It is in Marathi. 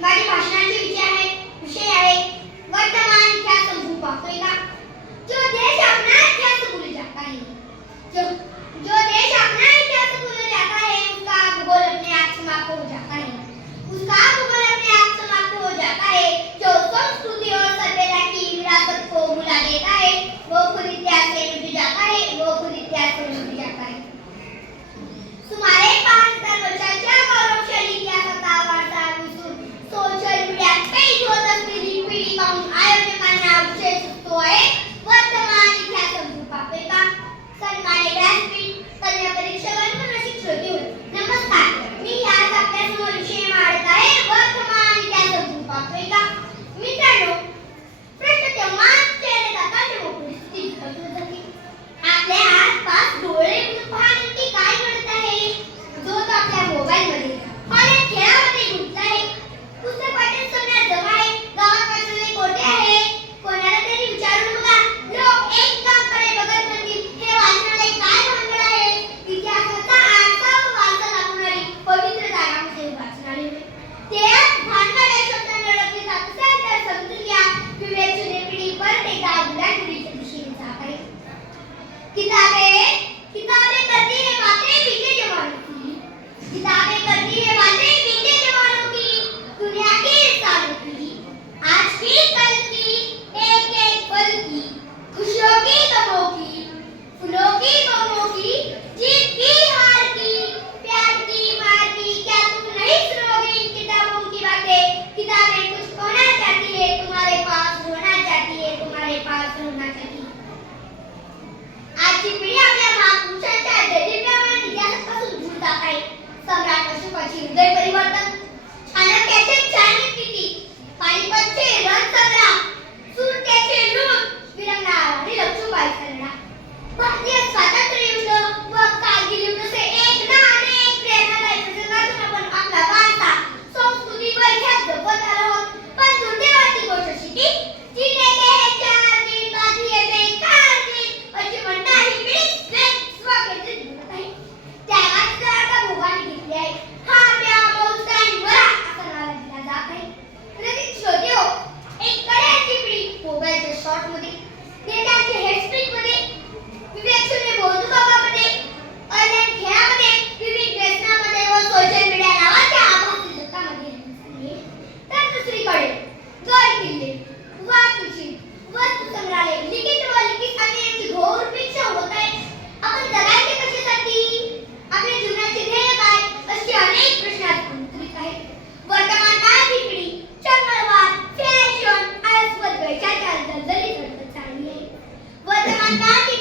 माझी भाषणाचे विषय आहे वर्तमान क्या संभू पापेगा। जो देश अपना इतिहास भूल जाता है, जो देश अपना इतिहास भूल जाता है, उसका भूगोल अपने आप समाप्त हो जाता है। उसका भूगोल अपने आप समाप्त हो जाता है। जो संस्कृति और सभ्यता की विरासत को भुला देता है, वो खुद इतिहास से मिट जाता है, वो खुद इतिहास से मिट जाता है। सुमारे 5,000 वर्षाच्या गौरवशाली इतिहासाचा वारसा विसरून सोशल मीडियात पेज होत असलेली पिढी पाहून आयोजकांना विषय सुचतो आहे वर्तमान इतिहास संभू पापेगा। सन्माननीय व्यासपीठ, कन्या परीक्षावर मनोरसिक श्रोते हो, नमस्कार। मी आज आपल्यासमोर विषय मांडत आहे वर्तमान इतिहास संभू पापेगा। मित्रांनो, प्रश्न तेव्हाच विचारले जातात जेव्हा परिस्थिती बिकट होते। आपल्या आसपास डोळे उघडून पहा नक्की काय घडत आहे। जो तो आपल्या मोबाईलमध्ये, कॉलेज खेळामध्ये गुंतला आहे, पुस्तक वाचन करण्यात जमा आहे, गावात वाचलेले कोठे आहे, कोणाला तरी विचारून बघा। लोक एक कामकडे बघत म्हणतील, हे वाचनालय काय भानगड आहे। इतिहासाचा आरसा व वारसा दाखवणारी पवित्र जागा म्हणजे वाचनालय। त्यात भानगड या शब्दाने ओळखले जात असेल तर समजून घ्या विवेचने पिढी परत एकदा उडाणपुरीच्या दिशेने जात आहे। किताबें करती है बातें बीते जमानों की, किताबें करती है बातें बीते जमानों की, दुनिया के इंसानों की, आज की कल की, एक एक पल की, खुशियों की गमों की, फूलों की गमों की, जीत की हार की, प्यार की मार की, क्या तुम नहीं सुनोगे इन किताबों की बातें। किताबें कुछ कहना चाहती है, तुम्हारे पास रोना चाहती है, तुम्हारे पास रोना चाहती है। आजची पिढी आपल्या महापुरुषांच्या दैदिप्यमान इतिहासापासून दूर जात आहे। सम्राट अशोकाचे हृदय परिवर्तन, चाणक्याचे चाणक्यनीती, पानिपतचे रणसंग्राम, सुरतेचे लूट, वीरांगना राणी लक्ष्मीबाईंचा लढा, भारतीय स्वातंत्र्य युद्ध व कारगिल युद्ध से एक ना अनेक प्रेरणादायी प्रसंगातून आपण आपला वारसा, संस्कृती व इतिहास जपत आलो आहोत। पण दुर्दैवाची गोष्ट अशी की जीने के है 4 दिन बाकी है बेकार दिन अशी म्हणता ही पिढी स्वकेंद्रित बनत आहे। त्यागाची जबाबदारी भोगाने घेतली आहे। हा प्या मौज आणि मरा असा नारा दिला जात आहे। रसिक श्रोते हो, एक कड्याची पिढी मोबाईलच्या शॉर्टमध्ये, नेत्यांचे हेडस्पीकमध्ये, विवेकशून्य बौद्धिकामध्ये, ऑनलाईन खेळामध्ये, विविध व्यसनामध्ये व सोशल मीडिया नावाच्या आभासी जगामध्ये रमली आहे। तर दुसरीकडे गड किल्ले, वास्तुशिल्प, वस्तुसंग्रहालय, लिखित व लिखित यांची घोर उपेक्षा होत आहे। आपण जगायचे कशासाठी? आपल्या जीवनाचे ध्येय काय? अशी अनेक प्रश्न उत्तरित आहेत। वर्तमान काळाची पिढी चंगळवाद, फॅशन, आळस व द्वेषाच्या दलदलीत अडकत चालली आहे। वर्तमान काळाची